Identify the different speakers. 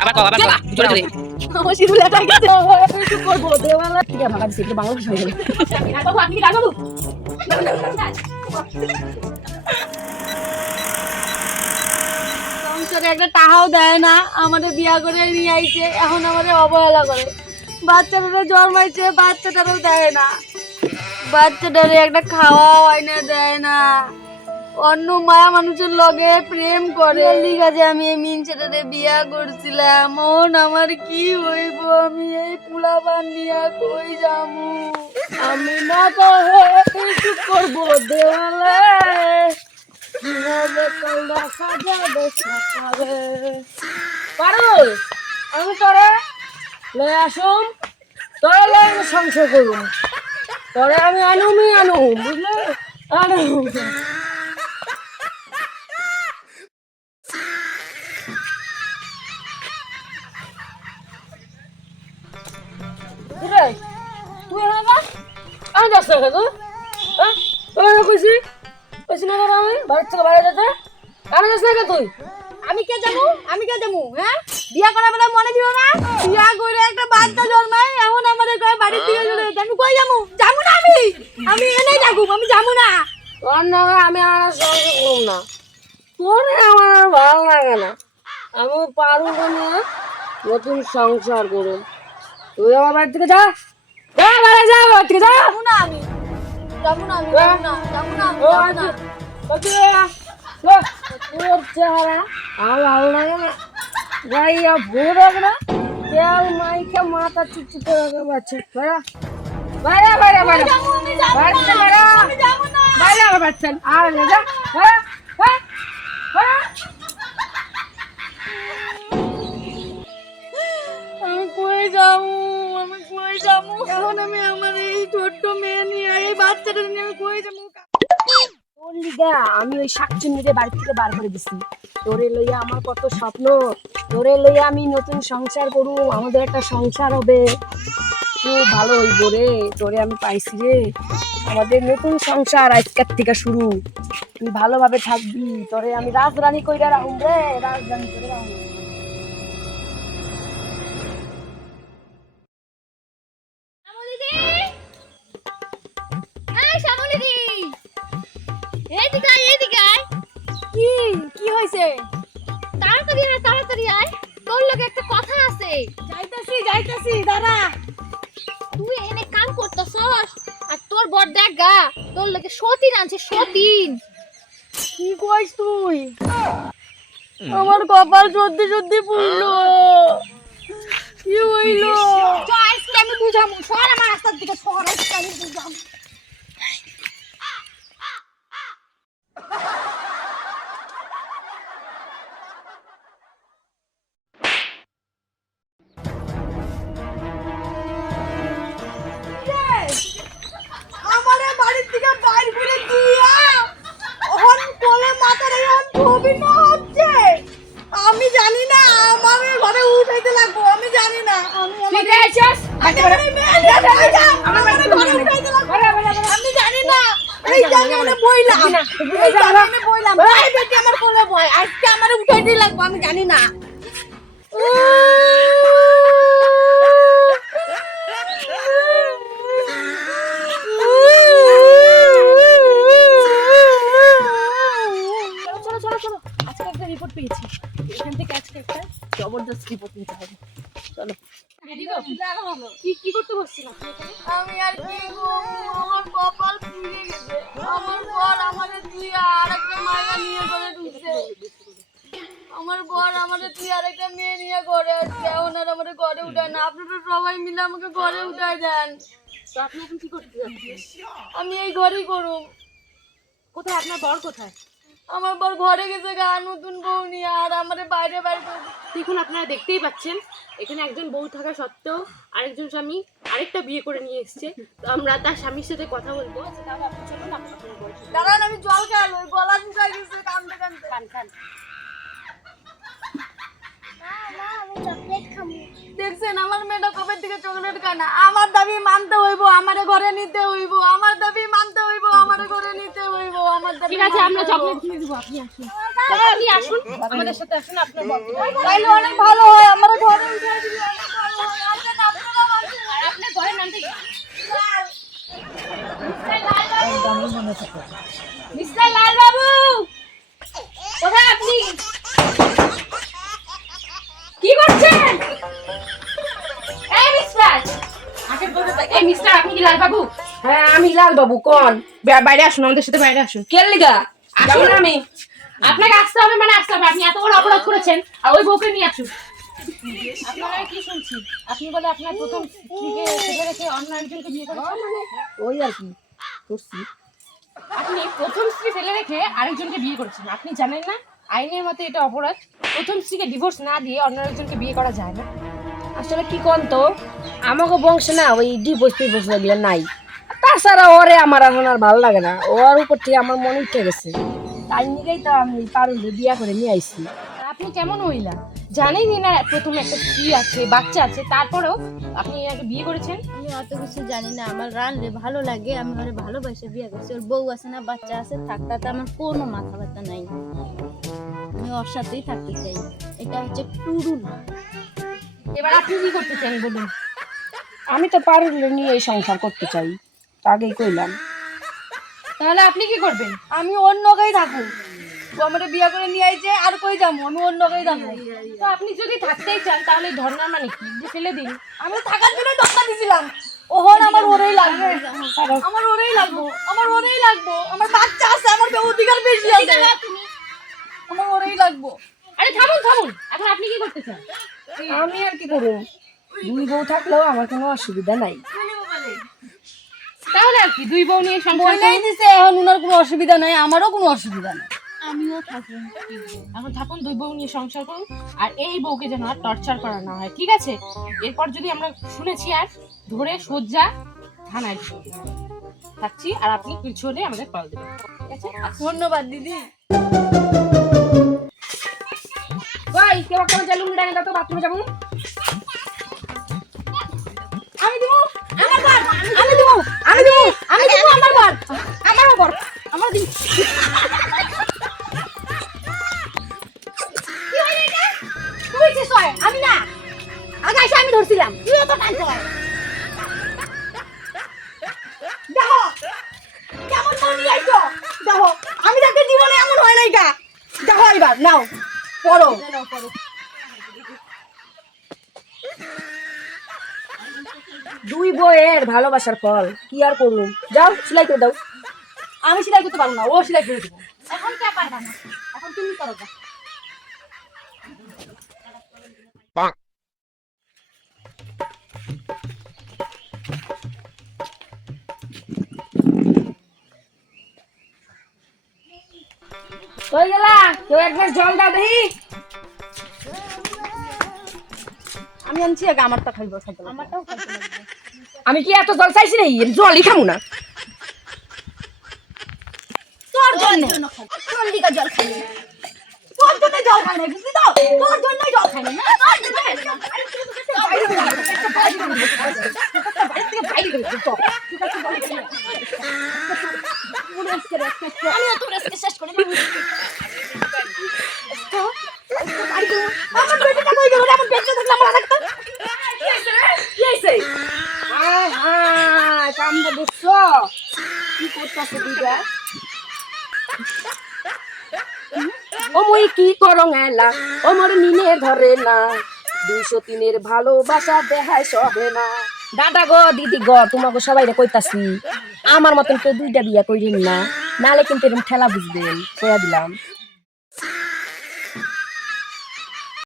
Speaker 1: আবার কও আবার কও। জোরে জোরে
Speaker 2: আমার শিরুলে আটকে গেছে কি করব দেওয়ালা ভাগা দিছে একটু বাংলা ভাষা হয়ে গেল বাবু আপনি কি বাবু সংসারে একটা টাকাও দেয় না আমাদের বিয়া করে নিয়ে আইছে এখন আমাদের অবহেলা করে। বাচ্চাটারও জন্মাইছে বাচ্চাটারও দেয় না। বাচ্চাটারে একটা খাওয়া হয় না দেয় না। অন্য মায়া মানুষের লগে প্রেম করে। ঠিক আছে আমি এই মিনছেটারে বিয়া করছিলাম। মন আমার কি হইব? আমি এই পুলা বান্ধিয়া কই যামু আমি না তো কিছু করব দেওয়ালে? পারুল, আমি তোরে লয়ে আসুম। তোরে লয়ে সংসার করুম। তোরে আমি আনুমি আনুম, বুঝলে? আনুম। না কেন হ্যাঁ না কইছি? কইছি না তোর আমি বাড়ির থেকে বাইরে যেতে। আমি যাস না তুই? আমি কে যাব? আমি কে যাব হ্যাঁ? বিয়া করার বেলা মনে ছিল না। বিয়া করে একটা বাচ্চা জন্মায় এখন আমাদের ঘরে বাড়ির থেকে চলে যেতে। আমি কই যাব? যাব না আমি। আমি এনেই যাব আমি যাব না। না আমি আর সঙ্গে করব না। তোর আমার আর ভালো লাগে না। আমি পারব না নতুন সংসার করুন তুই আমার বাড়ি থেকে যা। যা বাড়ি যা বাড়ি থেকে যা। না আমি। যাব না আমি যাব না যাব না আমি যাব না তোর চেহারা আমার ভালো লাগে না গাইয়া ভুল হবে না তেল মাইকে মাথা চুপচুপ করে রাখা বাচ্চা বাইরা বাইরা বাইরা বাইরা বাইরা বাইরা বাইরা আমার বাচ্চা আর না যা বাইরা বাইরা বাইরা আমি কই যাব আমি কই যাব। এখন আমি আমার এই ছোট্ট মেয়ে নিয়ে এই বাচ্চাটা নিয়ে আমি কই যাব? লিগা আমি ওই শাকচুন্নিরে বাড়ি থেকে বার করে দিছি। তোরে লইয়া আমার কত স্বপ্ন। তোরে লইয়া আমি নতুন সংসার করু আমাদের একটা সংসার হবে। খুব ভালো হইব রে তোরে আমি পাইছি রে। আমাদের নতুন সংসার আজকের থেকে শুরু। তুই ভালোভাবে থাকবি। তোরে আমি রাজরানী কইরা রাখুম রে রাজরানী করে রাখুম।
Speaker 3: এইদিকে আয় এইদিকে আয়।
Speaker 2: কি কি হয়েছে?
Speaker 3: তাড়াতাড়ি আয় তাড়াতাড়ি আয়। তোর লগে একটা কথা আছে।
Speaker 2: যাইতাছি যাইতাছি দাঁড়া।
Speaker 3: তুই এনে কাম করতেছস আর তোর বর দেখ গা তোর লগে সতীন আনছে সতীন।
Speaker 2: কি কইস তুই? আমার কপাল সত্যি সত্যি পুড়লো। কি হইল?
Speaker 3: তো আজকে আমি বুঝামু। সর আমার রাস্তার দিকে সর আমি বুঝামু।
Speaker 2: জানি না আমি উঠাইতে লাগবো। আমি জানি না। এই জায়গায় বইলাম। এই জায়গায় বইলাম। ভাই বেটি আমার কোলে বয়। আজকে আমারে উঠাইতে লাগবো আমি জানি না।
Speaker 3: কি কি করতে বসছিলাম
Speaker 2: আমি আর কি আমার কপাল গেছে। আমার বর আমাদের তুই আর একটা মায়া নিয়ে করে ঢুকছে। আমার বর আমাদের তুই আর একটা মেয়ে নিয়ে ঘরে আসছে। এখন আর আমাদের ঘরে উঠায় না। আপনারা সবাই মিলে আমাকে ঘরে উঠায় দেন।
Speaker 3: তো আপনি এখন কি করতে
Speaker 2: আমি এই ঘরেই করুম।
Speaker 3: কোথায়? আপনার বর কোথায়?
Speaker 2: আমার বর ঘরে গেছে গা নতুন বউ নিয়ে আর আমাদের বাইরে বাইরে
Speaker 4: দেখুন আপনারা দেখতেই পাচ্ছেন এখানে একজন বউ থাকা সত্ত্বেও আরেকজন স্বামী আরেকটা বিয়ে করে নিয়ে এসেছে। তো আমরা তার স্বামীর সাথে কথা বলব
Speaker 2: দাঁড়ান আমি জল খাইলো গলা শুকাই গেছে
Speaker 4: খান খান।
Speaker 2: দেখছেন আমার মেয়েটা কবে থেকে চকলেট খায় না আমার দাবি মানতে হইব আমার ঘরে নিতে হইব আমার দাবি মানতে হইব আমার ঘরে নিতে হইব আমার দাবি
Speaker 4: ঠিক আছে আমরা চকলেট কিনে দেব আপনি আসুন আপনি আসুন আমাদের সাথে আসুন আপনার
Speaker 2: তাইলে অনেক ভালো হয় আমার ঘরে উঠে দিবি
Speaker 4: আপনার ঘরে নামতে মিস্টার লাল বাবু মিস্টার লাল বাবু এই মিস্টার আপনি কি লালবাবু?
Speaker 1: হ্যাঁ আমি লাল বাবু কোন
Speaker 4: বাইরে আসুন আমাদের সাথে বাইরে আসুন।
Speaker 1: কে লিগা?
Speaker 4: আসুন।
Speaker 1: আমি।
Speaker 4: আপনাকে আসতে হবে মানে আসতে হবে। আপনি এত বড় অপরাধ করেছেন আর ওই বউকে নিয়ে আসুন। আপনারা কি শুনছি? আপনি বলে আপনার প্রথম স্ত্রীকে ফেলে রেখে অন্য একজনকে বিয়ে করেছেন
Speaker 1: ওই আর কি করছি।
Speaker 4: আপনি প্রথম স্ত্রী ফেলে রেখে আরেকজনকে বিয়ে করেছেন। আপনি জানেন না? আইনের মতে এটা অপরাধ। প্রথম স্ত্রীকে ডিভোর্স না দিয়ে অন্য একজনকে বিয়ে করা যায় না।
Speaker 1: আসলে কি কোন তো? আমাকে বংশে না ওই ডিভোর্স টিভোর্স লাগলে নাই। তাছাড়া ওরে আমার এখন আর ভালো লাগে না। ওর উপর থেকে আমার মনে উঠে গেছে। তাই নিয়েই তো আমি পারুলে বিয়া করে নিয়ে
Speaker 4: আর আপনি কেমন হইলা? জানেনই না, প্রথমে একটা স্ত্রী আছে, বাচ্চা আছে, তারপরেও আপনি এনাকে বিয়ে করেছেন?
Speaker 2: আমি অত কিছু জানি না। আমার রানলে ভালো লাগে, আমি ওরে ভালোবাসে বিয়ে করছি। ওর বউ আছে না, বাচ্চা আছে থাক তাতে আমার কোনো মাথা ব্যথা নাই। আমি ওর সাথেই থাকতে চাই। এটা হচ্ছে টুরুল।
Speaker 4: এবার আপনি কি করতে চান বলুন?
Speaker 1: আমি তো পারুলে নিয়ে এই সংসার করতে চাই। তো আগেই কইলাম।
Speaker 4: তাহলে আপনি কি করবেন?
Speaker 2: আমি অন্য কেই থাকব। ও আমাদের বিয়ে করে নিয়ে আইছে আর কই যাব? আমি অন্য কেই থাকব।
Speaker 4: তো আপনি যদি থাকতেই চান তাহলে ধর্নার মানে কি? যে ফেলে দিন।
Speaker 2: আমি থাকার জন্য দরকার দিছিলাম। ওহন আমার ওরেই লাগবে। আমার ওরেই লাগবো। আমার ওরেই লাগবো। আমার বাচ্চা আছে আমার অধিকার বেশি আছে। আমার ওরেই লাগবো।
Speaker 4: আরে থামুন থামুন। এখন আপনি কি করতে চান?
Speaker 1: আমি আর কি করব? দুই বউ থাকলেও আমার কোনো অসুবিধা নাই।
Speaker 4: তাহলে আর কি দুই বউ নিয়ে সংসার
Speaker 2: বইলাই দিছে এখন উনার কোনো অসুবিধা নাই আমারও কোনো অসুবিধা নাই। আমিও থাকব
Speaker 4: এখন থাকুন দুই বউ নিয়ে সংসার করুন আর এই বউকে যেন আর টর্চার করা না হয় ঠিক আছে? এরপর যদি আমরা শুনেছি আর ধরে সজ্জা থানায় থাকছি আর আপনি কিছু হলে আমাদের কল দেবেন ঠিক আছে?
Speaker 2: ধন্যবাদ দিদি।
Speaker 1: ভাই কেউ কেউ চালু ডানে দাও তো বাথরুমে যাব।
Speaker 2: আমি দিব, আমার ঘর, আমি দিব আমি দিব আমি দিব আমার ঘর আমারও ঘর, আমার দিব যে আমি না। আগে আমি ধরছিলাম। তুই তো টান দেখো, কেমন মন দেখো, আমি তাকে জীবনে এমন হয় নাই গা। দেখো এবার নাও। পড়ো।
Speaker 1: দুই বউয়ের ভালোবাসার ফল কি আর করুন যাও সেলাই করে দাও।
Speaker 2: আমি সেলাই করতে পারব না ও সেলাই করে দেবো। এখন কে পারবা না? এখন তুমি করো গা।
Speaker 1: গেলা? কেউ এক গ্লাস জল দাও দেখি
Speaker 2: আমি আনছি আগে আমারটা খাইবো খাইতে আমারটাও খাইতে লাগবে
Speaker 1: আমি কি এত জল চাইছি নাকি জলই খামু না
Speaker 2: তোর জন্য তোর জল খাই তোর জন্য জল খাই না বুঝলি তো তোর জন্যই জল খাই তোর শেষ করে দেবো। আমার বেটিটা কই গেল রে?
Speaker 1: কি না। দুইশো তিনের না। দাদা গো, দিদি গো, তোমাকে সবাই কইতাছি। আমার মতন কেউ দুইটা বিয়া করিন না। নালে কিন্তু এরকম ঠেলা বুঝবেন। কইয়া দিলাম।